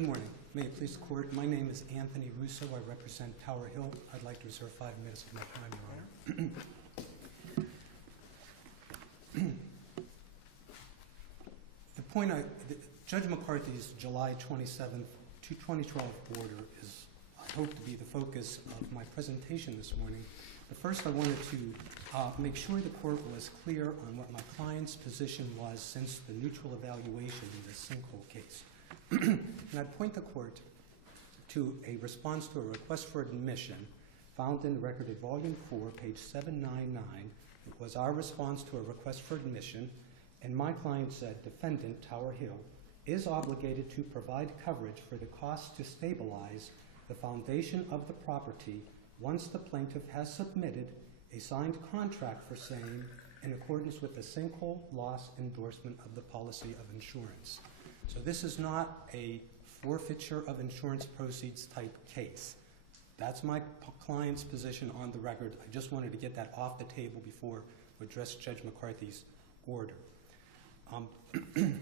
Good morning. May it please the Court, my name is Anthony Russo. I represent Tower Hill. I'd like to reserve 5 minutes of my time, Your Honor. Judge McCarthy's July 27, 2012 order is, I hope, to be the focus of my presentation this morning. But first I wanted to make sure the Court was clear on what my client's position was since the neutral evaluation in the Sinkhole case. And I'd point the Court to a response to a request for admission found in the record at Volume 4, page 799. It was our response to a request for admission, and my client said, defendant, Tower Hill, is obligated to provide coverage for the costs to stabilize the foundation of the property once the plaintiff has submitted a signed contract for same in accordance with the Sinkhole loss endorsement of the policy of insurance. So this is not a forfeiture of insurance proceeds type case. That's my client's position on the record. I just wanted to get that off the table before we address Judge McCarthy's order. The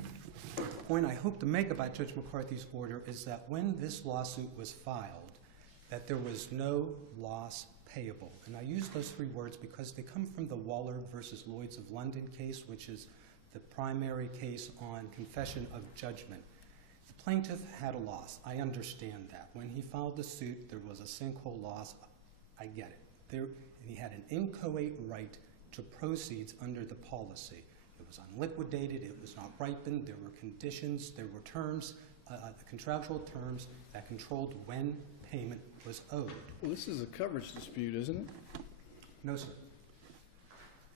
point I hope to make about Judge McCarthy's order is that when this lawsuit was filed, that there was no loss payable. And I use those 3 words because they come from the Waller versus Lloyds of London case, which is the primary case on confession of judgment. The plaintiff had a loss. I understand that. When he filed the suit, there was a sinkhole loss. I get it. He had an inchoate right to proceeds under the policy. It was unliquidated. It was not ripened. There were conditions. There were terms, contractual terms that controlled when payment was owed. Well, this is a coverage dispute, isn't it? No, sir.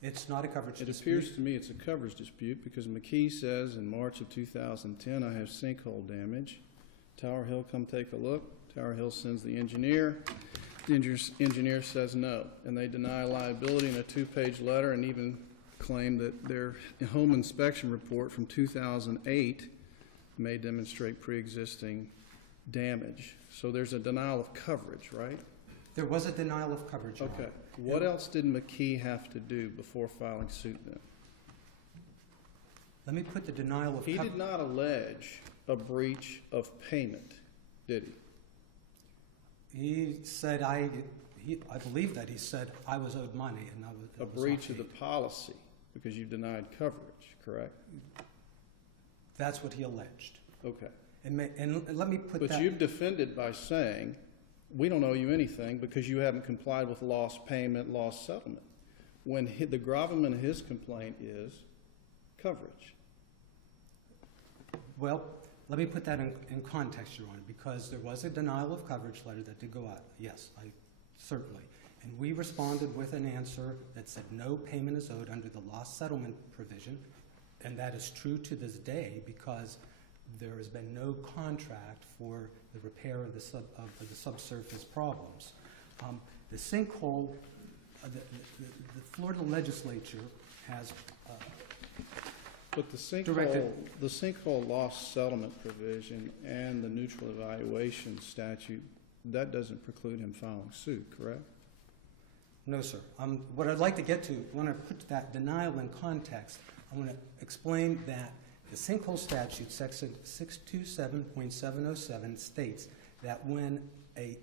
It's not a coverage dispute. It appears to me it's a coverage dispute because McKee says in March of 2010, I have sinkhole damage. Tower Hill, come take a look. Tower Hill sends the engineer. The engineer says no, and they deny liability in a 2-page letter and even claim that their home inspection report from 2008 may demonstrate pre-existing damage. So there's a denial of coverage, right? There was a denial of coverage. Okay. What else did McKee have to do before filing suit then? Let me put the denial of coverage. He did not allege a breach of payment, did he? He said, I believe that he said I was owed money and I was a breach of the policy because you denied coverage, correct? That's what he alleged. Okay. And let me put that. But you've defended by saying we don't owe you anything because you haven't complied with lost payment, lost settlement. When the gravamen of his complaint is coverage. Well, let me put that in context, Your Honor, because there was a denial of coverage letter that did go out. Yes, certainly. And we responded with an answer that said no payment is owed under the lost settlement provision, and that is true to this day because there has been no contract for the repair of the subsurface problems. The sinkhole, the Florida legislature has but the sinkhole lost settlement provision and the neutral evaluation statute, that doesn't preclude him filing suit, correct? No, sir. What I'd like to get to, when I put that denial in context, I want to explain that the sinkhole statute, section 627.707, states that when an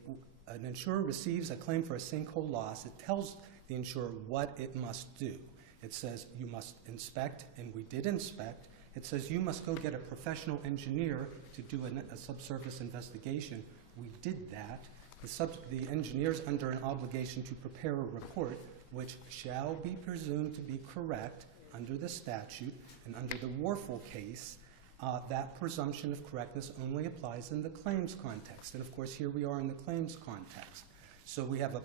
insurer receives a claim for a sinkhole loss, it tells the insurer what it must do. It says you must inspect, and we did inspect. It says you must go get a professional engineer to do a subsurface investigation. We did that. The engineer is under an obligation to prepare a report which shall be presumed to be correct under the statute, and under the Warfel case, that presumption of correctness only applies in the claims context. And of course, here we are in the claims context. So we have a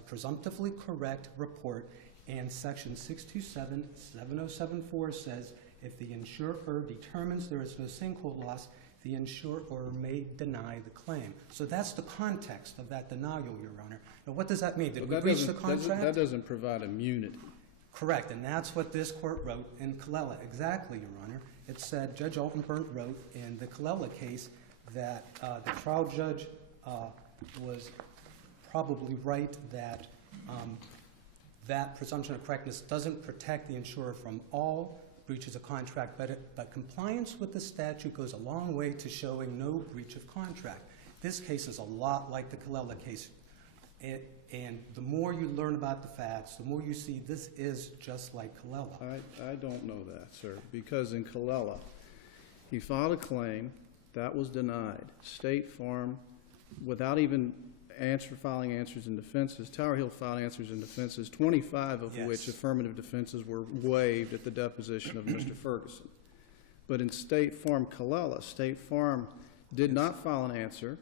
presumptively correct report, and section 627.7074 says if the insurer determines there is no sinkhole loss, the insurer may deny the claim. So that's the context of that denial, Your Honor. Now, what does that mean? Did we breach the contract? That doesn't provide immunity. Correct, and that's what this court wrote in Colella. Exactly, Your Honor. It said, Judge Altenburg wrote in the Colella case that the trial judge was probably right that that presumption of correctness doesn't protect the insurer from all breaches of contract, but compliance with the statute goes a long way to showing no breach of contract. This case is a lot like the Colella case. And the more you learn about the facts, the more you see this is just like Colella. I don't know that, sir, because in Colella, he filed a claim that was denied. State Farm, without even filing answers and defenses, Tower Hill filed answers and defenses, 25 of which affirmative defenses were waived at the deposition of Mr. Ferguson. But in State Farm Colella, State Farm did not file an answer.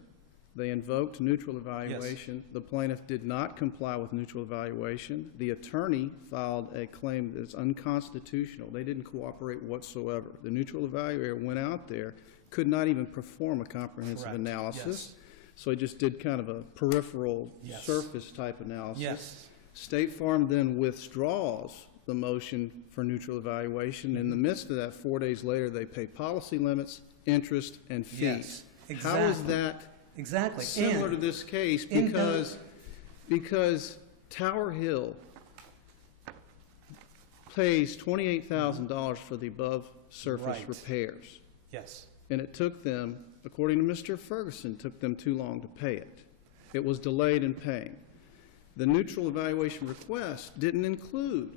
They invoked neutral evaluation. Yes. The plaintiff did not comply with neutral evaluation. The attorney filed a claim that is unconstitutional. They didn't cooperate whatsoever. The neutral evaluator went out there, could not even perform a comprehensive analysis. Yes. So he just did kind of a peripheral surface type analysis. Yes. State Farm then withdraws the motion for neutral evaluation. In the midst of that, 4 days later, they pay policy limits, interest, and fees. Yes, exactly. How is that similar to this case? Because Tower Hill pays $28,000 for the above surface repairs. Yes. And it took them, according to Mr. Ferguson, took them too long to pay it. It was delayed in paying. The neutral evaluation request didn't include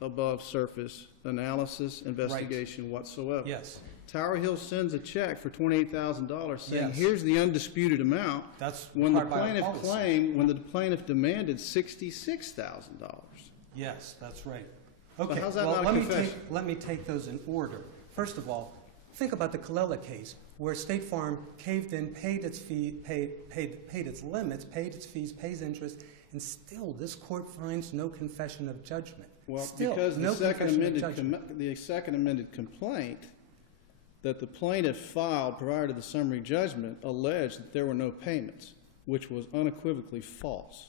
above surface analysis, investigation whatsoever. Yes. Tower Hill sends a check for $28,000 saying, here's the undisputed amount. That's when the plaintiff demanded $66,000. Yes, that's right. Okay, but how's that not a confession? Let me take those in order. First of all, think about the Colella case, where State Farm caved in, paid its fee, paid its limits, paid its fees, pays interest, and still this court finds no confession of judgment. Well, still, because the second amended complaint that the plaintiff filed prior to the summary judgment alleged that there were no payments, which was unequivocally false.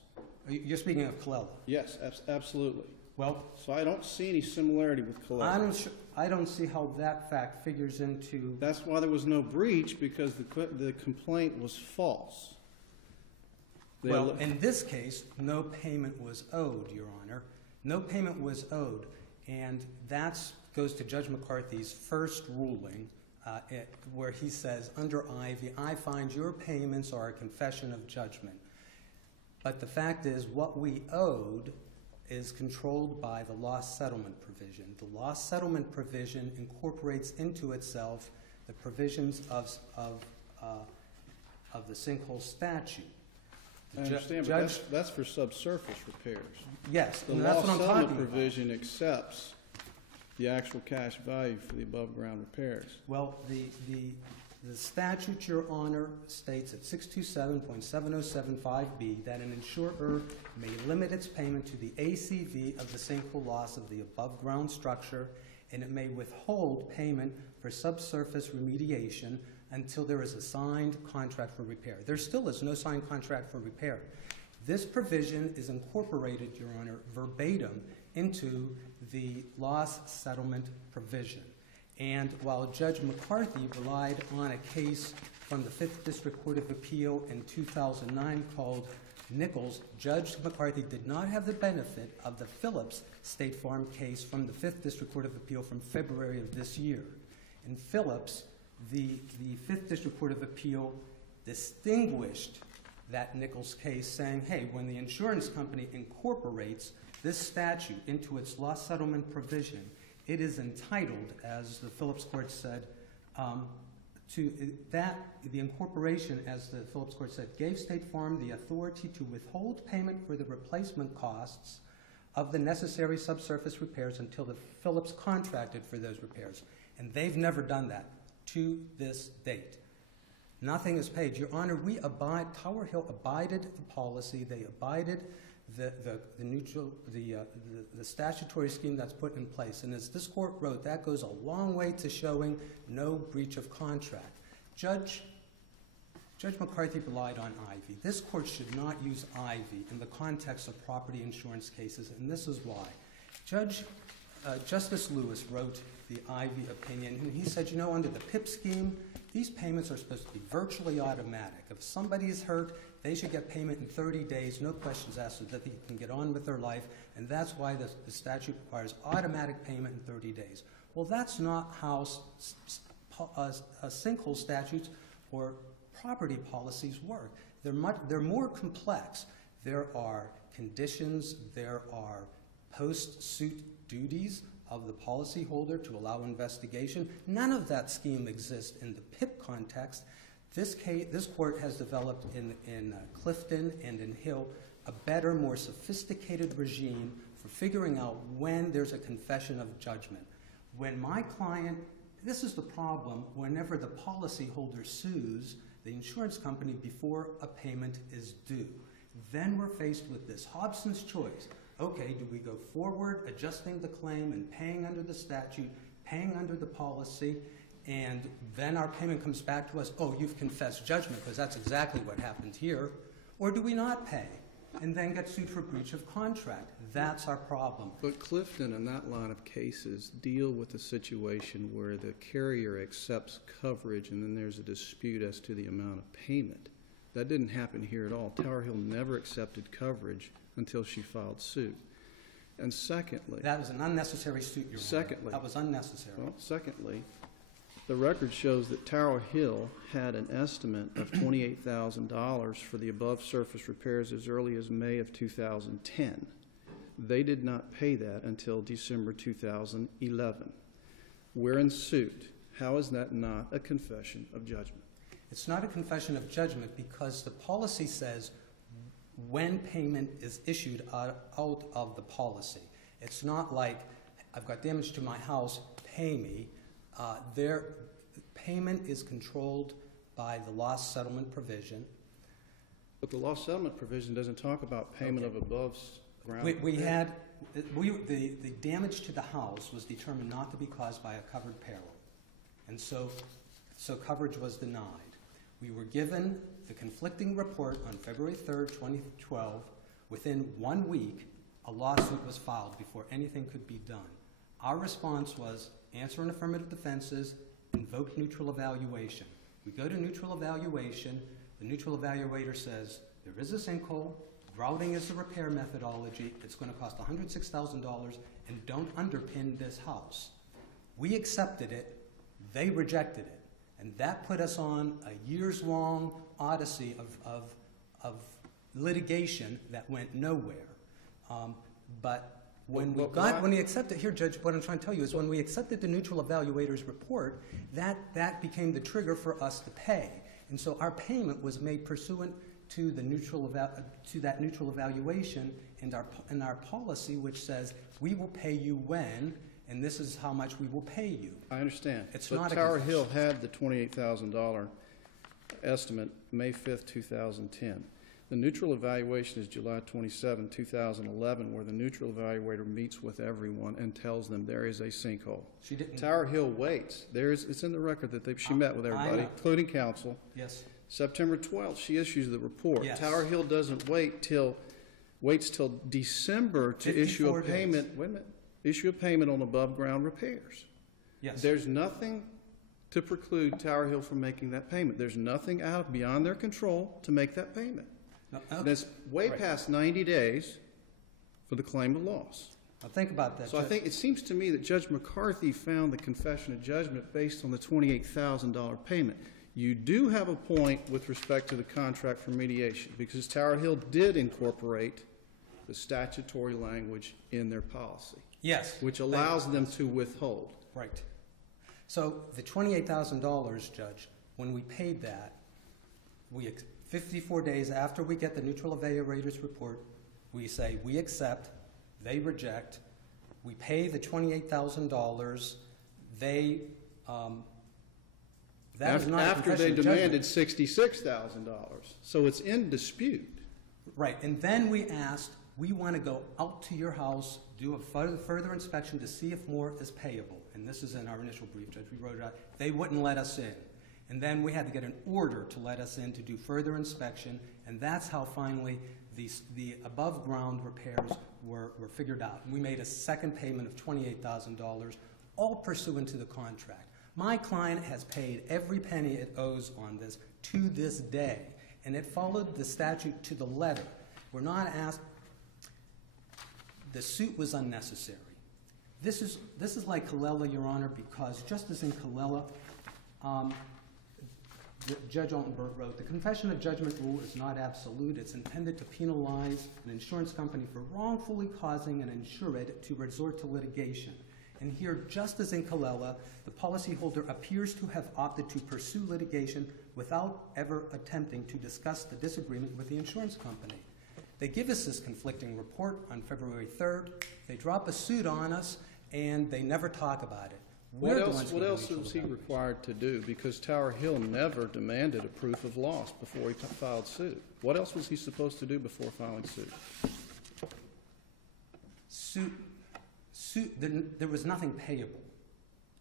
You're speaking of Colella? Yes, absolutely. Well, so I don't see any similarity with Colella. I don't see how that fact figures into... That's why there was no breach, because the complaint was false. Well, in this case, no payment was owed, Your Honor. No payment was owed, and that goes to Judge McCarthy's first ruling, where he says, under Ivy, I find your payments are a confession of judgment. But the fact is, what we owed is controlled by the loss settlement provision. The loss settlement provision incorporates into itself the provisions of the Sinkhole statute. I understand, but that's for subsurface repairs. Yes, the that's what I'm talking about. The loss settlement provision accepts the actual cash value for the above-ground repairs. Well, the statute, Your Honor, states at 627.7075B that an insurer may limit its payment to the ACV of the sinkhole loss of the above-ground structure, and it may withhold payment for subsurface remediation until there is a signed contract for repair. There still is no signed contract for repair. This provision is incorporated, Your Honor, verbatim into the loss settlement provision. And while Judge McCarthy relied on a case from the 5th District Court of Appeal in 2009 called Nichols, Judge McCarthy did not have the benefit of the Phillips State Farm case from the 5th District Court of Appeal from February of this year. In Phillips, the 5th District Court of Appeal distinguished that Nichols case, saying, hey, when the insurance company incorporates this statute into its loss settlement provision, it is entitled, as the Phillips court said, the incorporation, as the Phillips court said, gave State Farm the authority to withhold payment for the replacement costs of the necessary subsurface repairs until the Phillips contracted for those repairs. And they've never done that to this date. Nothing is paid. Your Honor, Tower Hill abided the policy. They abided the statutory scheme that's put in place. And as this court wrote, that goes a long way to showing no breach of contract. Judge McCarthy relied on Ivy. This court should not use Ivy in the context of property insurance cases, and this is why. Justice Lewis wrote the Ivy opinion, and he said, you know, under the PIP scheme, these payments are supposed to be virtually automatic. If somebody is hurt, they should get payment in 30 days, no questions asked, so that they can get on with their life, and that's why the statute requires automatic payment in 30 days. Well, that's not how sinkhole statutes or property policies work. They're more complex. There are conditions, there are post-suit duties of the policyholder to allow investigation. None of that scheme exists in the PIP context. This court has developed in Clifton and in Hill a better, more sophisticated regime for figuring out when there's a confession of judgment. When my client, this is the problem, whenever the policyholder sues the insurance company before a payment is due, then we're faced with this Hobson's choice. Okay, do we go forward adjusting the claim and paying under the statute, paying under the policy, and then our payment comes back to us, oh, you've confessed judgment, because that's exactly what happened here, or do we not pay and then get sued for breach of contract? That's our problem. But Clifton and that line of cases deal with a situation where the carrier accepts coverage and then there's a dispute as to the amount of payment. That didn't happen here at all. Tower Hill never accepted coverage until she filed suit. And secondly... That was an unnecessary suit, Your Honor. Secondly... That was unnecessary. Well, secondly, the record shows that Tower Hill had an estimate of $28,000 for the above-surface repairs as early as May of 2010. They did not pay that until December 2011. We're in suit. How is that not a confession of judgment? It's not a confession of judgment because the policy says when payment is issued out of the policy. It's not like, I've got damage to my house, pay me. Their payment is controlled by the loss settlement provision. But the loss settlement provision doesn't talk about payment of above ground. The damage to the house was determined not to be caused by a covered peril. And so coverage was denied. We were given the conflicting report on February 3rd, 2012. Within 1 week, a lawsuit was filed before anything could be done. Our response was answer in affirmative defenses, invoke neutral evaluation. We go to neutral evaluation. The neutral evaluator says there is a sinkhole, grouting is the repair methodology, it's going to cost $106,000, and don't underpin this house. We accepted it, they rejected it, and that put us on a years-long odyssey of litigation that went nowhere. But when we accepted, here, Judge, what I'm trying to tell you is when we accepted the neutral evaluator's report, that became the trigger for us to pay. And so our payment was made pursuant to that neutral evaluation and our policy, which says we will pay you when, and this is how much we will pay you. I understand. It's but not Tower Hill had the $28,000 estimate May 5th, 2010. The neutral evaluation is July 27, 2011, where the neutral evaluator meets with everyone and tells them there is a sinkhole. She didn't. Tower Hill waits. It's in the record that she met with everybody, including counsel. Yes. September 12th, she issues the report. Yes. Tower Hill doesn't waits till December to issue a payment. Wait a minute. Issue a payment on above ground repairs. Yes. There's nothing to preclude Tower Hill from making that payment. There's nothing out beyond their control to make that payment. No, okay. That's way past 90 days for the claim of loss. Now think about that. So I think it seems to me that Judge McCarthy found the confession of judgment based on the $28,000 payment. You do have a point with respect to the contract for mediation because Tower Hill did incorporate the statutory language in their policy. Yes. Which allows them to withhold. Right. So the $28,000, Judge, when we paid that, 54 days after we get the neutral evaluator's report, we say we accept, they reject, we pay the $28,000, they after they demanded $66,000. So it's in dispute. Right. And then we asked, we want to go out to your house, do a further inspection to see if more is payable. And this is in our initial brief, Judge. We wrote it out. They wouldn't let us in. And then we had to get an order to let us in to do further inspection. And that's how finally the above ground repairs were figured out. And we made a second payment of $28,000, all pursuant to the contract. My client has paid every penny it owes on this to this day, and it followed the statute to the letter. We're not asked. The suit was unnecessary. This is like Colella, Your Honor, because just as in Colella, Judge Altenberg wrote, the confession of judgment rule is not absolute. It's intended to penalize an insurance company for wrongfully causing an insured to resort to litigation. And here, just as in Colella, the policyholder appears to have opted to pursue litigation without ever attempting to discuss the disagreement with the insurance company. They give us this conflicting report on February 3rd. They drop a suit on us, and they never talk about it. What else was he required to do? Because Tower Hill never demanded a proof of loss before he filed suit. What else was he supposed to do before filing suit? There was nothing payable.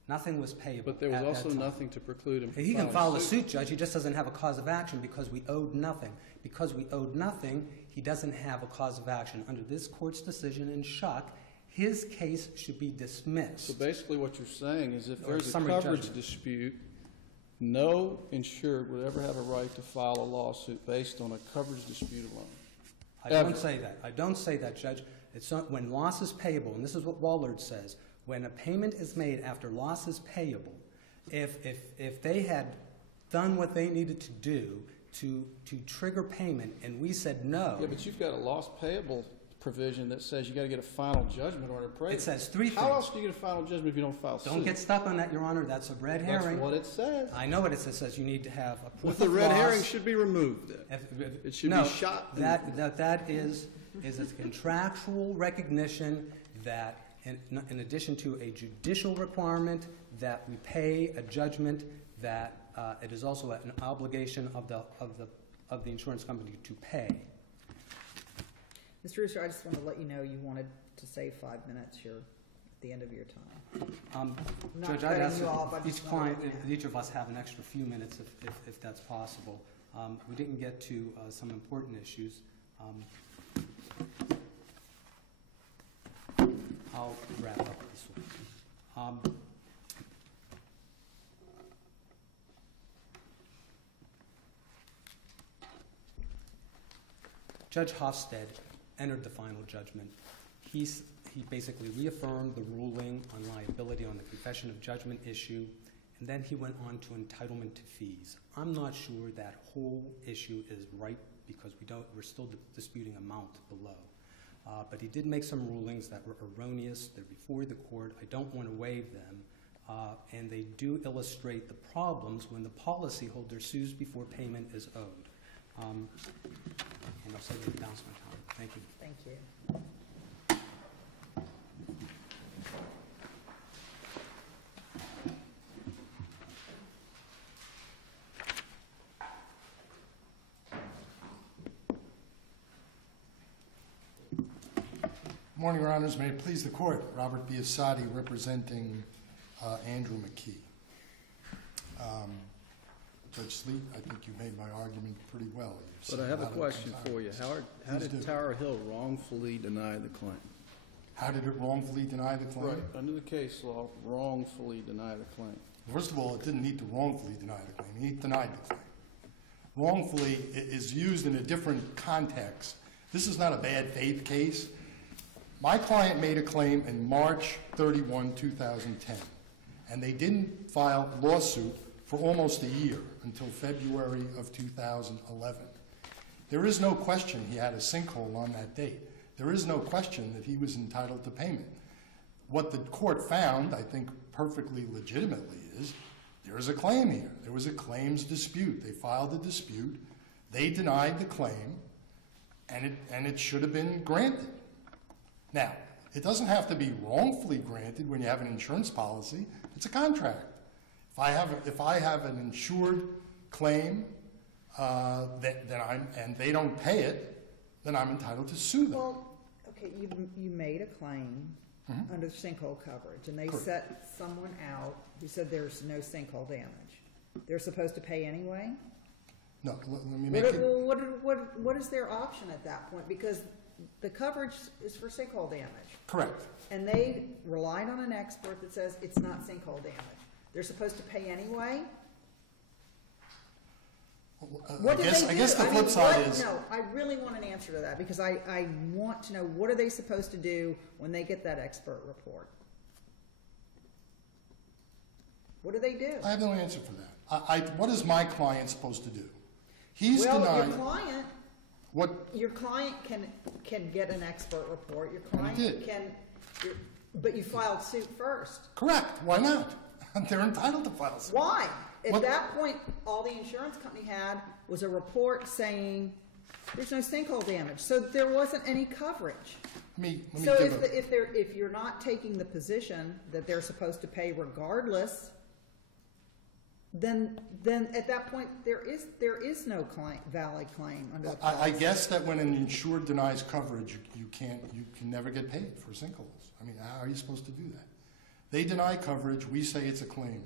Nothing was payable. But there was also nothing to preclude him from filing suit. He can file a suit, Judge. He just doesn't have a cause of action because we owed nothing. Because we owed nothing, he doesn't have a cause of action. Under this court's decision in Schuck, his case should be dismissed. So basically what you're saying is if there's a coverage dispute, no insured would ever have a right to file a lawsuit based on a coverage dispute alone. I don't say that. I don't say that, Judge. It's not, when loss is payable, and this is what Wallard says, when a payment is made after loss is payable, if they had done what they needed to do to trigger payment and we said no. Yeah, but you've got a loss payable provision that says you got to get a final judgment or an appraisal. It says three things. How else do you get a final judgment if you don't file suit? Don't get stuck on that, Your Honor. That's a red herring. That's what it says. I know what it says. It says you need to have a proof of loss. Well, the red herring should be removed. It should be shot. That is a contractual recognition that in addition to a judicial requirement that we pay a judgment, that it is also an obligation of the insurance company to pay. Mr. Rooster, I just want to let you know you wanted to save 5 minutes here at the end of your time. Judge, I'd ask each of us have an extra few minutes if that's possible. We didn't get to some important issues. I'll wrap up this one. Judge Hofstede entered the final judgment. He basically reaffirmed the ruling on liability on the confession of judgment issue, and then he went on to entitlement to fees. I'm not sure that whole issue is right because we're still disputing amount below. But he did make some rulings that were erroneous. They're before the court. I don't want to waive them. And they do illustrate the problems when the policyholder sues before payment is owed. And I'll save you the balance of my time. Thank you. Thank you. Good morning, Your Honors. May it please the Court. Robert Biasotti representing Andrew McKee. Judge Sleet, I think you made my argument pretty well. But I have a question for you. How did Tower Hill wrongfully deny the claim? How did it wrongfully deny the claim? Right. Under the case law, wrongfully deny the claim. First of all, it didn't need to wrongfully deny the claim. It denied the claim. Wrongfully is used in a different context. This is not a bad faith case. My client made a claim in March 31, 2010, and they didn't file a lawsuit for almost a year until February of 2011. There is no question he had a sinkhole on that date. There is no question that he was entitled to payment. What the court found, I think perfectly legitimately, is there is a claim here. There was a claims dispute. They filed a dispute. They denied the claim, and it should have been granted. Now, it doesn't have to be wrongfully granted when you have an insurance policy. It's a contract. If I have an insured claim and they don't pay it, then I'm entitled to sue them. Well, okay, you made a claim under sinkhole coverage, and they set someone out who said there's no sinkhole damage. They're supposed to pay anyway? No, let me make it. What is their option at that point? Because the coverage is for sinkhole damage. Correct. And they relied on an expert that says it's not sinkhole damage. They're supposed to pay anyway? I guess the flip side is... No, I really want an answer to that because I want to know what are they supposed to do when they get that expert report? What do they do? I have no answer for that. What is my client supposed to do? He's denied. Your client can get an expert report. Your client but you filed suit first. Correct. Why not? They're entitled to file suit. Why? At that point, all the insurance company had was a report saying there's no sinkhole damage, so there wasn't any coverage. So if you're not taking the position that they're supposed to pay regardless, then at that point there is no valid claim under the policy. I guess that when an insured denies coverage, you can never get paid for sinkholes. I mean, how are you supposed to do that? They deny coverage. We say it's a claim.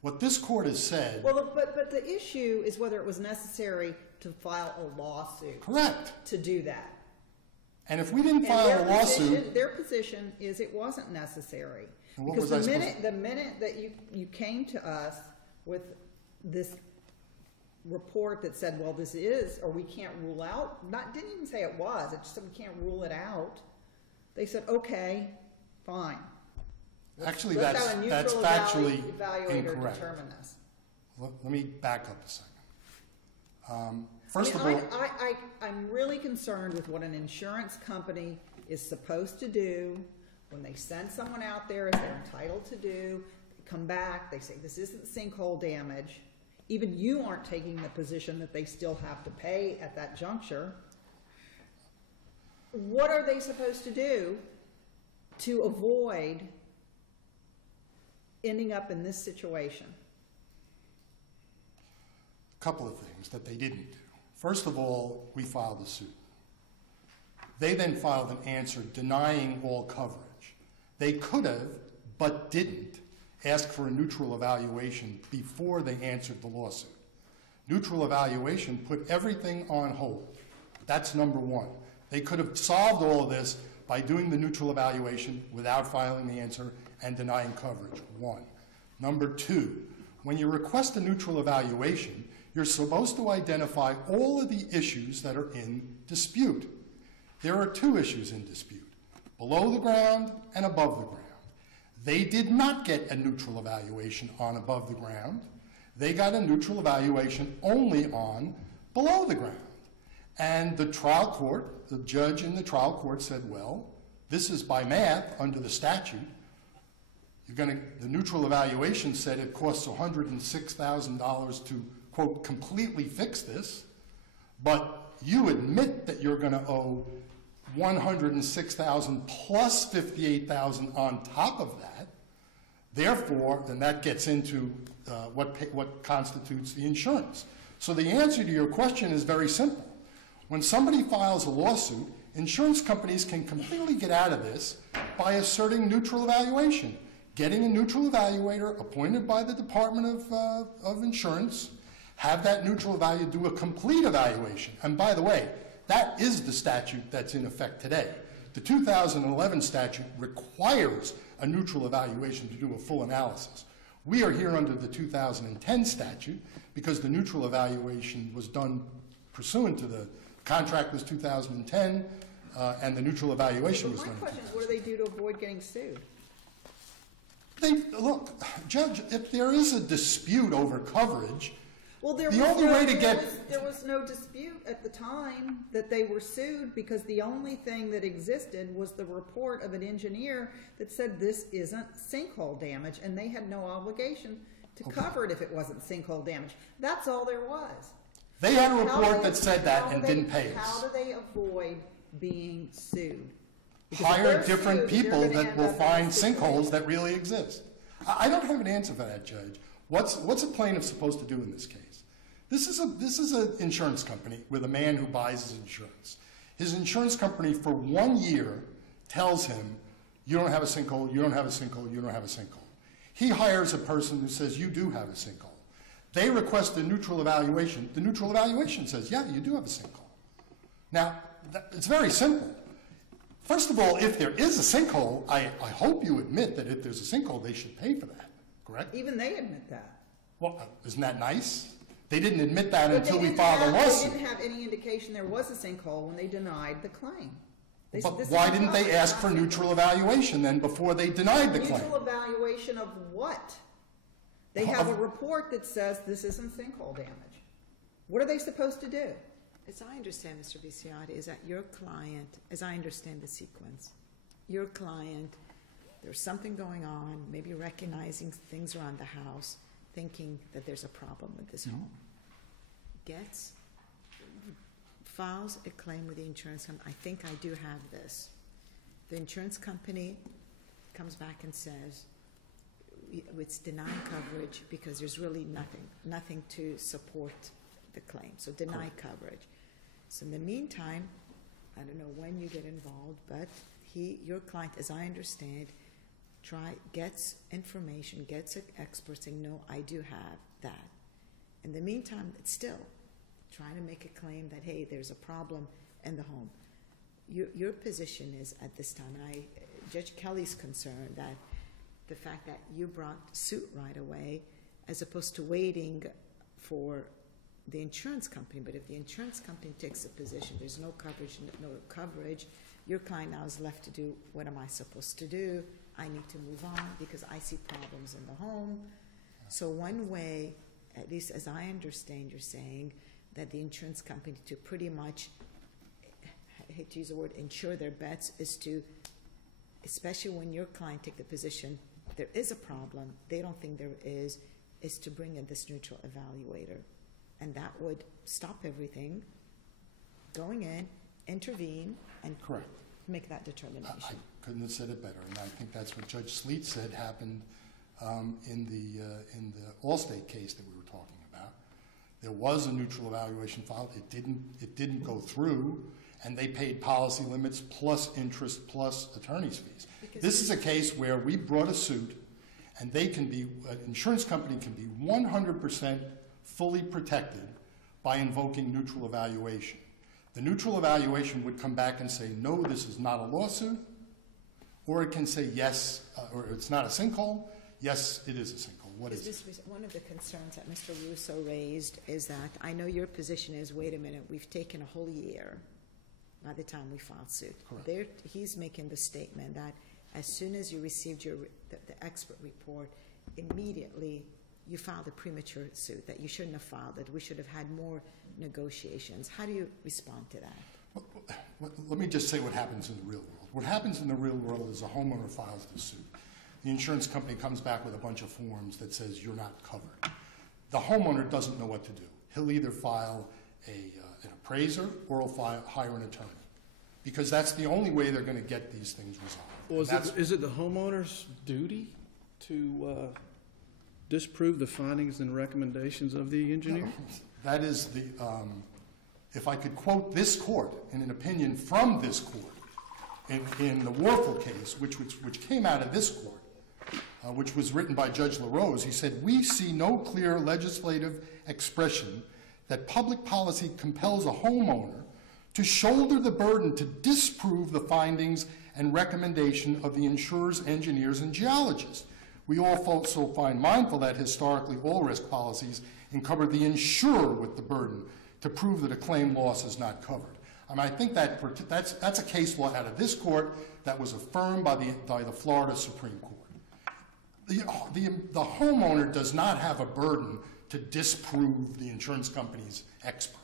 What this court has said. Well, but the issue is whether it was necessary to file a lawsuit. Correct. To do that. And if we didn't file a lawsuit, their position is it wasn't necessary. Because the minute that you came to us with this report that said, well, this is, or we can't rule out, didn't even say it was, it just said we can't rule it out. They said, okay, fine. Actually, that's factually incorrect. Determine this. Let me back up a second. First of all, I'm really concerned with what an insurance company is supposed to do when they send someone out there, as they're entitled to do. They come back, they say this isn't sinkhole damage. Even you aren't taking the position that they still have to pay at that juncture. What are they supposed to do to avoid ending up in this situation? A couple of things that they didn't do. First of all, we filed a suit. They then filed an answer denying all coverage. They could have, but didn't, ask for a neutral evaluation before they answered the lawsuit. Neutral evaluation put everything on hold. That's number one. They could have solved all of this by doing the neutral evaluation without filing the answer and denying coverage, one. Number two, when you request a neutral evaluation, you're supposed to identify all of the issues that are in dispute. There are two issues in dispute, below the ground and above the ground. They did not get a neutral evaluation on above the ground. They got a neutral evaluation only on below the ground. And the trial court, the judge in the trial court said, well, this is by math under the statute. The neutral evaluation said it costs $106,000 to, quote, completely fix this, but you admit that you're going to owe $106,000 plus $58,000 on top of that. Therefore, then that gets into what constitutes the insurance. So the answer to your question is very simple. When somebody files a lawsuit, insurance companies can completely get out of this by asserting neutral evaluation, getting a neutral evaluator appointed by the Department of Insurance, have that neutral evaluator do a complete evaluation. And by the way, that is the statute that's in effect today. The 2011 statute requires a neutral evaluation to do a full analysis. We are here under the 2010 statute because the neutral evaluation was done pursuant to the contract was 2010 and the neutral evaluation was done. My question is, what do they do to avoid getting sued? Look, Judge, if there is a dispute over coverage, well, there was no dispute at the time that they were sued because the only thing that existed was the report of an engineer that said this isn't sinkhole damage, and they had no obligation to cover it if it wasn't sinkhole damage. That's all there was. They had a report that said that and didn't pay us. How do they avoid being sued? Hire different people that will find sinkholes that really exist. I don't have an answer for that, Judge. What's a plaintiff supposed to do in this case? This is an insurance company with a man who buys his insurance. His insurance company for 1 year tells him, you don't have a sinkhole, you don't have a sinkhole, you don't have a sinkhole. He hires a person who says, you do have a sinkhole. They request a neutral evaluation. The neutral evaluation says, yeah, you do have a sinkhole. Now, it's very simple. First of all, if there is a sinkhole, I hope you admit that if there's a sinkhole, they should pay for that, correct? Even they admit that. Well, isn't that nice? They didn't admit that until we filed a lawsuit. They didn't have any indication there was a sinkhole when they denied the claim. But why didn't they ask for neutral evaluation then before they denied the claim? Neutral evaluation of what? They have a report that says this isn't sinkhole damage. What are they supposed to do? As I understand, Mr. Viciotti, is that your client, as I understand the sequence, your client, there's something going on, maybe recognizing things around the house, thinking that there's a problem with this home, files a claim with the insurance company. I think I do have this. The insurance company comes back and says, it's denying coverage because there's really nothing to support the claim. So deny coverage. So in the meantime, I don't know when you get involved, but your client, as I understand, gets information, gets experts saying, no, I do have that. In the meantime, it's still trying to make a claim that, hey, there's a problem in the home. Your position is at this time, and Judge Kelly's concerned that the fact that you brought suit right away as opposed to waiting for the insurance company, but if the insurance company takes a position, there's no coverage, your client now is left to do, what am I supposed to do? I need to move on because I see problems in the home. So one way, at least as I understand, you're saying that the insurance company to pretty much, I hate to use the word, insure their bets is to, especially when your client take the position, there is a problem, they don't think there is to bring in this neutral evaluator. And that would stop everything, going in, intervene, and correct. Make that determination. I couldn't have said it better, and I think that's what Judge Sleet said happened in the Allstate case that we were talking about. There was a neutral evaluation filed. It didn't go through, and they paid policy limits plus interest plus attorney's fees. Because this is a case where we brought a suit, and they can be, an insurance company can be 100% fully protected by invoking neutral evaluation. The neutral evaluation would come back and say, no, this is not a lawsuit, or it can say yes, or it's not a sinkhole, yes, it is a sinkhole. What is it? One of the concerns that Mr. Russo raised is that I know your position is, wait a minute, we've taken a whole year by the time we filed suit. Correct. He's making the statement that as soon as you received the expert report, immediately you filed a premature suit, that you shouldn't have filed it. We should have had more negotiations. How do you respond to that? Well, let me just say what happens in the real world. What happens in the real world is a homeowner files the suit. The insurance company comes back with a bunch of forms that says you're not covered. The homeowner doesn't know what to do. He'll either file an appraiser or he'll hire an attorney, because that's the only way they're going to get these things resolved. Well, is it the homeowner's duty to disprove the findings and recommendations of the engineer? No, that is the, if I could quote this court in an opinion from this court, in the Warfel case, which came out of this court, which was written by Judge LaRose, he said, we see no clear legislative expression that public policy compels a homeowner to shoulder the burden to disprove the findings and recommendation of the insurers, engineers, and geologists. We also find mindful that historically all risk policies encumber the insurer with the burden to prove that a claim loss is not covered. I mean, I think that's a case law out of this court that was affirmed by the Florida Supreme Court. The homeowner does not have a burden to disprove the insurance company's expert.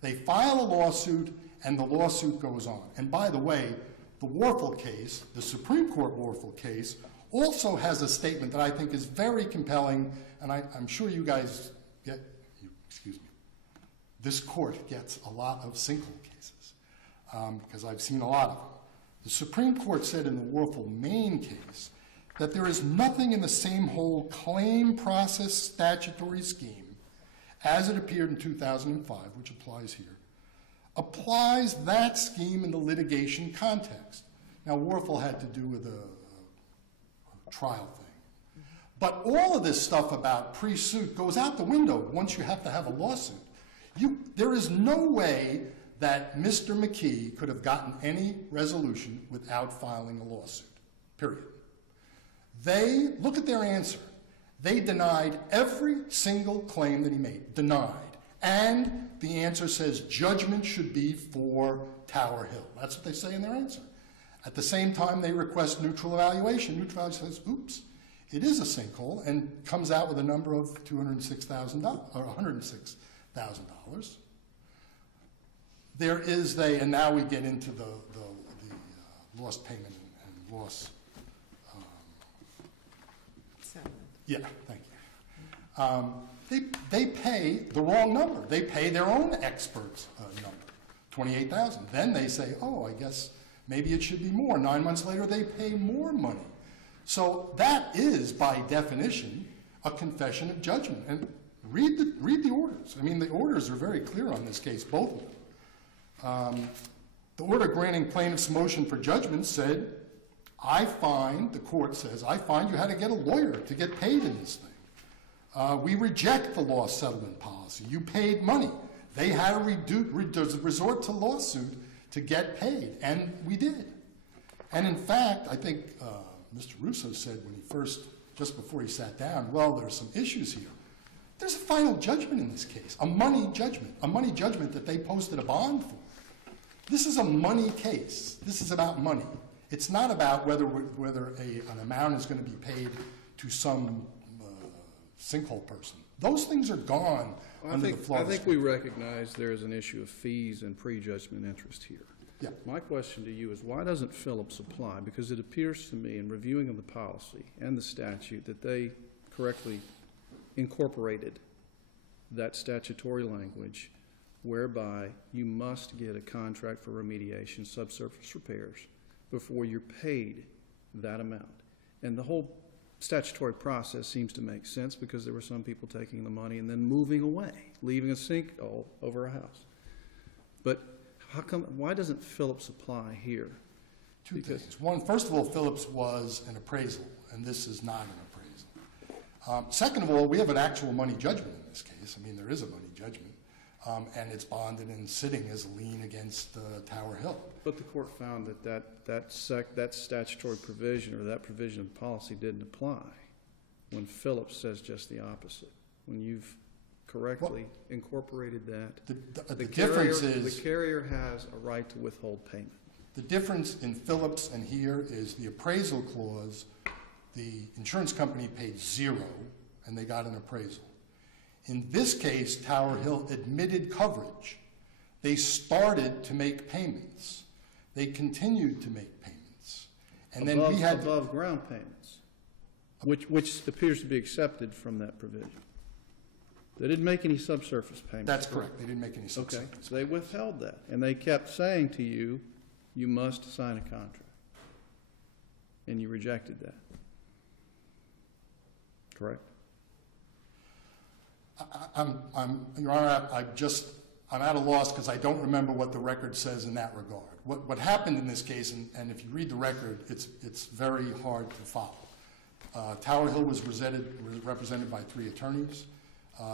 They file a lawsuit, and the lawsuit goes on. And by the way, the Warfel case, the Supreme Court Warfel case, also has a statement that I think is very compelling, and I'm sure you guys get, excuse me, this court gets a lot of sinkhole cases, because I've seen a lot of them. The Supreme Court said in the Warfel Maine case that there is nothing in the same whole claim process statutory scheme as it appeared in 2005, which applies here, applies that scheme in the litigation context. Now, Warfel had to do with a trial thing. But all of this stuff about pre-suit goes out the window once you have to have a lawsuit. There is no way that Mr. McKee could have gotten any resolution without filing a lawsuit, period. They, look at their answer. They denied every single claim that he made, denied. And the answer says judgment should be for Tower Hill. That's what they say in their answer. At the same time, they request neutral evaluation. Neutral evaluation says, oops, it is a sinkhole and comes out with a number of $206,000 or $106,000. There is and now we get into the lost payment and loss. Yeah, thank you. They pay the wrong number. They pay their own expert's number, $28,000. Then they say, oh, I guess maybe it should be more. 9 months later, they pay more money. So that is, by definition, a confession of judgment. And read the orders. I mean, the orders are very clear on this case, both of them. The order granting plaintiff's motion for judgment said, the court says, I find you had to get a lawyer to get paid in this thing. We reject the loss settlement policy. You paid money. They had to resort to lawsuit to get paid, and we did. And in fact, I think Mr. Russo said when he just before he sat down, well, there's some issues here. There's a final judgment in this case, a money judgment that they posted a bond for. This is a money case. This is about money. It's not about whether an amount is going to be paid to some sinkhole person. Those things are gone under the Florida. I think we recognize there is an issue of fees and prejudgment interest here. Yeah. My question to you is, why doesn't Phillips apply? Because it appears to me in reviewing of the policy and the statute that they correctly incorporated that statutory language whereby you must get a contract for remediation, subsurface repairs, before you're paid that amount. And the whole statutory process seems to make sense because there were some people taking the money and then moving away, leaving a sinkhole over a house. But why doesn't Phillips apply here? Two things. One, first of all, Phillips was an appraisal, and this is not an appraisal. Second of all, we have an actual money judgment in this case. I mean, there is a money judgment. And it's bonded and sitting as a lien against Tower Hill. But the court found that statutory provision or that provision of policy didn't apply when Phillips says just the opposite. When you've correctly incorporated that, the difference is the carrier has a right to withhold payment. The difference in Phillips and here is the appraisal clause. The insurance company paid $0, and they got an appraisal. In this case, Tower Hill admitted coverage. They started to make payments. They continued to make payments. And then we had above ground payments, which appears to be accepted from that provision. They didn't make any subsurface payments. That's correct. They didn't make any subsurface. Okay, so they withheld that. And they kept saying to you, you must sign a contract. And you rejected that. Correct? Your Honor, I'm at a loss because I don't remember what the record says in that regard. What happened in this case, and if you read the record, it's very hard to follow. Tower Hill was represented by 3 attorneys.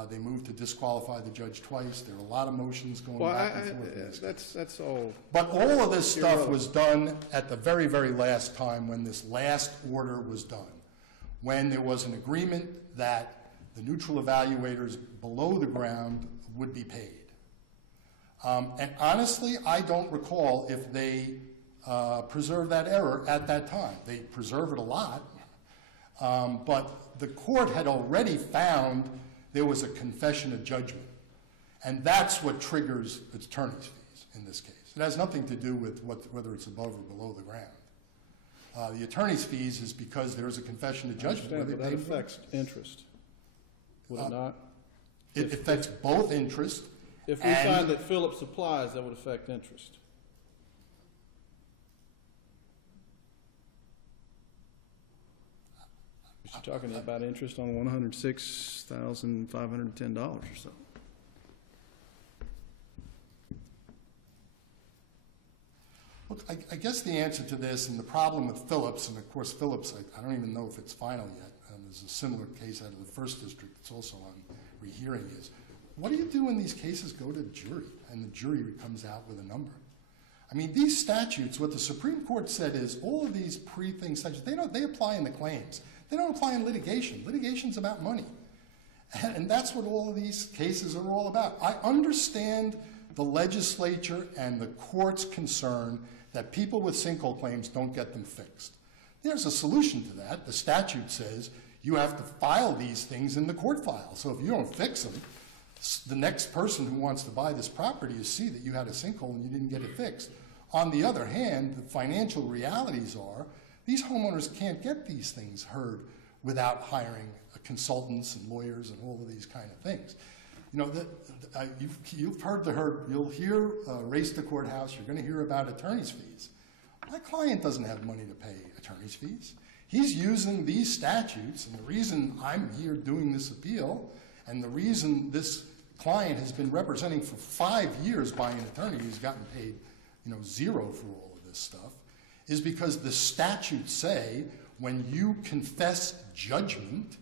They moved to disqualify the judge twice. There were a lot of motions going back and forth. That's all. But all of this stuff was done at the very, very last time when this last order was done, when there was an agreement that the neutral evaluators below the ground would be paid. And honestly, I don't recall if they preserved that error at that time. They preserve it a lot, but the court had already found there was a confession of judgment. And that's what triggers attorney's fees in this case. It has nothing to do with whether it's above or below the ground. The attorney's fees is because there is a confession of judgment. But that affects interest. Would it not? It affects both interest. If we find that Phillips applies, that would affect interest. You're talking about interest on $106,510 or so. Look, I guess the answer to this and the problem with Phillips, and of course Phillips, I don't even know if it's final yet. There's a similar case out of the first district that's also on rehearing is, what do you do when these cases go to jury and the jury comes out with a number? I mean, these statutes, what the Supreme Court said is all of these pre-thing statutes, they apply in the claims. They don't apply in litigation. Litigation's about money. And that's what all of these cases are all about. I understand the legislature and the court's concern that people with sinkhole claims don't get them fixed. There's a solution to that. The statute says you have to file these things in the court file. So if you don't fix them, the next person who wants to buy this property will see that you had a sinkhole and you didn't get it fixed. On the other hand, the financial realities are these homeowners can't get these things heard without hiring consultants and lawyers and all of these kind of things. You know, you'll hear race to courthouse, you're going to hear about attorney's fees. My client doesn't have money to pay attorney's fees. He's using these statutes, and the reason I'm here doing this appeal, and the reason this client has been representing for 5 years by an attorney who's gotten paid, you know, zero for all of this stuff, is because the statutes say when you confess judgment,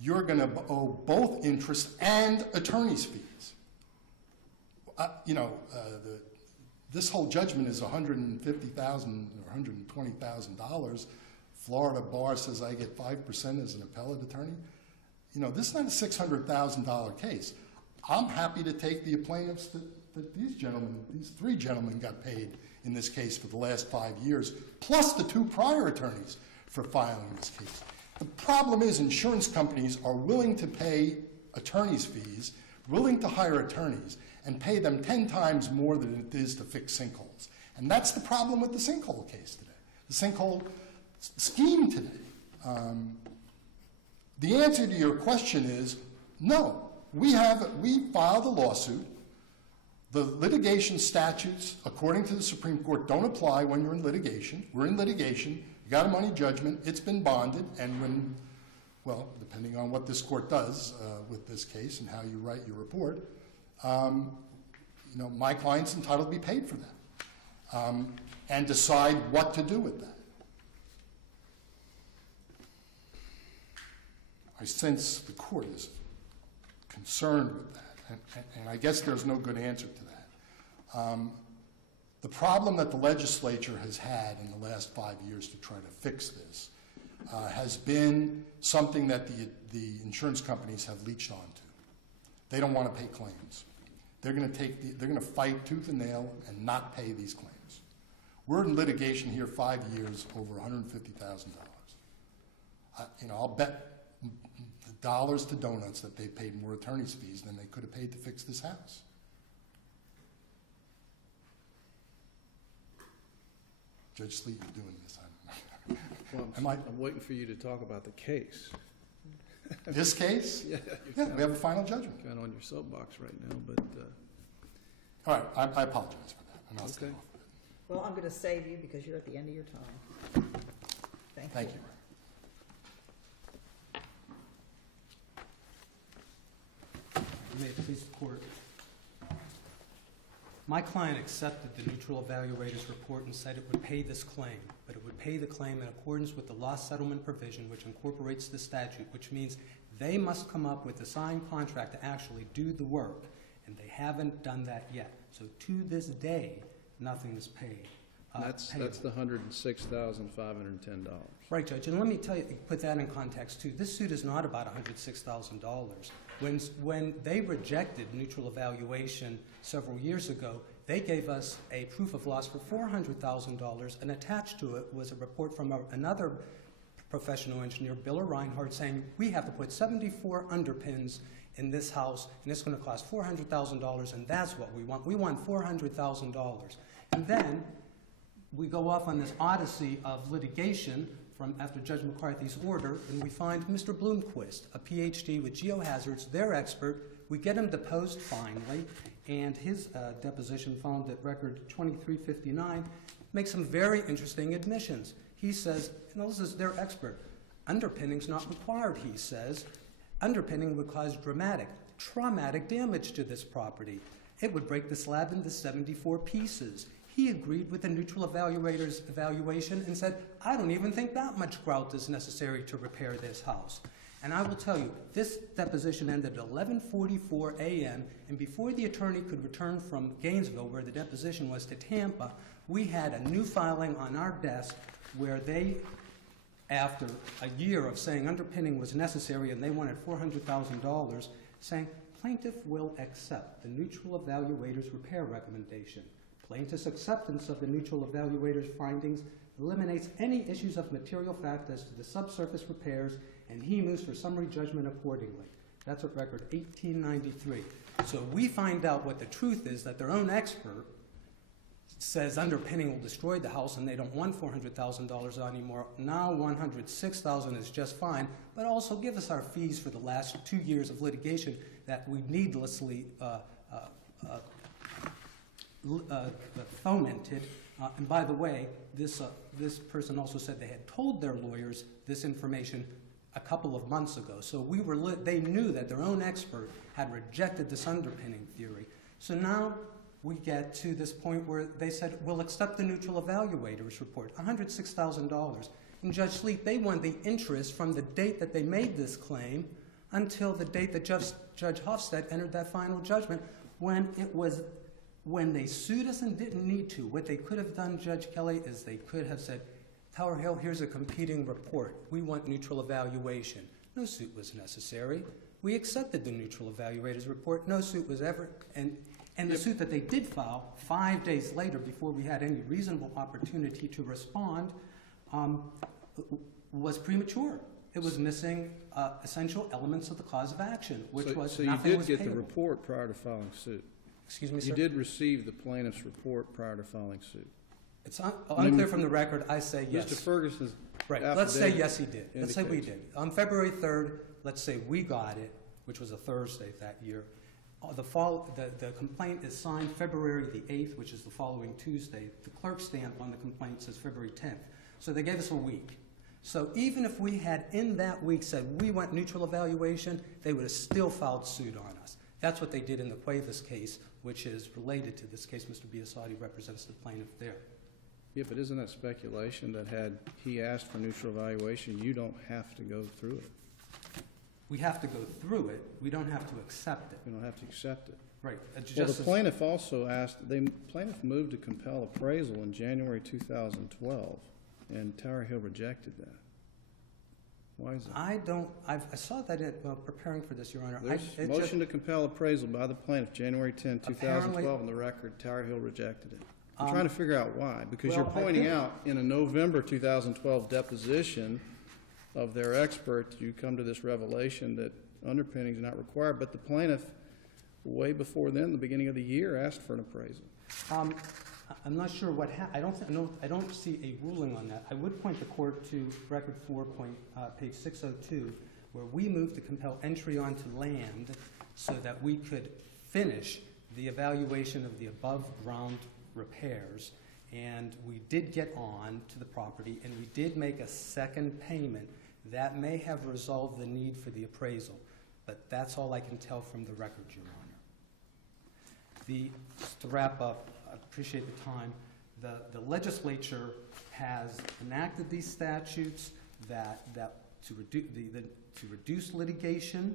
you're going to owe both interest and attorney's fees. This whole judgment is $150,000 or $120,000. Florida bar says I get 5% as an appellate attorney. You know, this is not a $600,000 case. I'm happy to take the plaintiffs that these three gentlemen got paid in this case for the last 5 years, plus the 2 prior attorneys for filing this case. The problem is insurance companies are willing to pay attorney's fees, willing to hire attorneys, and pay them 10 times more than it is to fix sinkholes. And that's the problem with the sinkhole case today, the sinkhole scheme today. The answer to your question is no. We filed a lawsuit. The litigation statutes, according to the Supreme Court, don't apply when you're in litigation. We're in litigation. You got a money judgment. It's been bonded. And when, well, depending on what this court does with this case and how you write your report, my client's entitled to be paid for that and decide what to do with that. I sense the court is concerned with that, and I guess there's no good answer to that. The problem that the legislature has had in the last 5 years to try to fix this has been something that the insurance companies have leached onto. They don't want to pay claims. They're going to fight tooth and nail and not pay these claims. We're in litigation here 5 years over $150,000. I'll bet dollars to donuts that they paid more attorney's fees than they could have paid to fix this house. Judge Sleet, you're doing this. Well, I'm waiting for you to talk about the case. This case? Yeah, we have a final judgment. Kind of on your soapbox right now, but... All right, I apologize for that. And I'll stay off of it. Well, I'm going to save you because you're at the end of your time. Thank you. May it please the court. My client accepted the neutral evaluator's report and said it would pay this claim, but it would pay the claim in accordance with the loss settlement provision, which incorporates the statute, which means they must come up with a signed contract to actually do the work, and they haven't done that yet. So to this day, nothing is paid. That's the $106,510. Right, Judge, and let me put that in context too. This suit is not about $106,000. When they rejected neutral evaluation several years ago, they gave us a proof of loss for $400,000, and attached to it was a report from another professional engineer, Bill Reinhardt, saying we have to put 74 underpins in this house, and it's going to cost $400,000, and that's what we want. We want $400,000. And then we go off on this odyssey of litigation from after Judge McCarthy's order, and we find Mr. Bloomquist, a PhD with geohazards, their expert. We get him deposed finally, and his deposition found at record 2359 makes some very interesting admissions. He says, this is their expert. Underpinning's not required, he says. Underpinning would cause traumatic damage to this property. It would break the slab into 74 pieces. He agreed with the neutral evaluator's evaluation and said, I don't even think that much grout is necessary to repair this house. And I will tell you, this deposition ended at 11:44 a.m., and before the attorney could return from Gainesville, where the deposition was, to Tampa, we had a new filing on our desk where they, after a year of saying underpinning was necessary and they wanted $400,000, saying, plaintiff will accept the neutral evaluator's repair recommendation. Plaintiff's acceptance of the neutral evaluator's findings eliminates any issues of material fact as to the subsurface repairs and he moves for summary judgment accordingly. That's at record 1893. So we find out what the truth is, that their own expert says underpinning will destroy the house and they don't want $400,000 anymore. Now $106,000 is just fine, but also give us our fees for the last 2 years of litigation that we needlessly fomented. And by the way, this person also said they had told their lawyers this information a couple of months ago. So they knew that their own expert had rejected this underpinning theory. So now we get to this point where they said, we'll accept the neutral evaluator's report, $106,000. And Judge Sleet, they want the interest from the date that they made this claim until the date that Judge Hofstad entered that final judgment, when they sued us and didn't need to. What they could have done, Judge Kelly, is they could have said, Tower Hill, here's a competing report. We want neutral evaluation. No suit was necessary. We accepted the neutral evaluator's report. No suit was ever, and the suit that they did file 5 days later, before we had any reasonable opportunity to respond, was premature. It was missing essential elements of the cause of action, which was so nothing you was did get payable. the report prior to filing suit. Excuse me, sir? You did receive the plaintiff's report prior to filing suit. It's unclear from the record. I say yes. Mr. Ferguson's Right. Let's say yes, he did. Let's say we did. On February 3rd, let's say we got it, which was a Thursday that year. The complaint is signed February the 8th, which is the following Tuesday. The clerk's stamp on the complaint says February 10th. So they gave us a week. So even if we had in that week said we want neutral evaluation, they would have still filed suit on us. That's what they did in the Cuevas case, which is related to this case. Mr. Biasotti represents the plaintiff there. Yeah, but isn't that speculation that had he asked for neutral evaluation, you don't have to go through it? We have to go through it. We don't have to accept it. We don't have to accept it. Right. Well, the plaintiff also asked, the plaintiff moved to compel appraisal in January 2012, and Tower Hill rejected that. Why is that? I saw that while preparing for this, Your Honor. There's motion to compel appraisal by the plaintiff, January 10, 2012, on the record. Tower Hill rejected it. I'm trying to figure out why, because you're pointing out in a November 2012 deposition of their expert, you come to this revelation that underpinnings are not required, but the plaintiff, way before then, the beginning of the year, asked for an appraisal. I'm not sure what happened. I don't see a ruling on that. I would point the court to record 4, page 602, where we moved to compel entry onto land so that we could finish the evaluation of the above-ground repairs. And we did get on to the property, and we did make a second payment. That may have resolved the need for the appraisal, but that's all I can tell from the record, Your Honor. Just to wrap up, I appreciate the time. The legislature has enacted these statutes to reduce litigation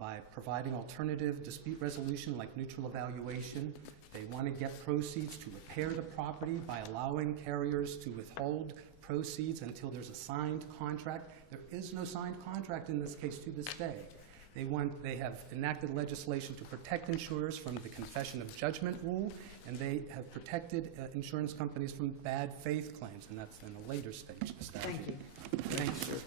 by providing alternative dispute resolution like neutral evaluation. They want to get proceeds to repair the property by allowing carriers to withhold proceeds until there's a signed contract. There is no signed contract in this case to this day. They have enacted legislation to protect insurers from the confession of judgment rule, and they have protected insurance companies from bad faith claims, and that's in a later stage of the statute. Thank you. Thank you, sir.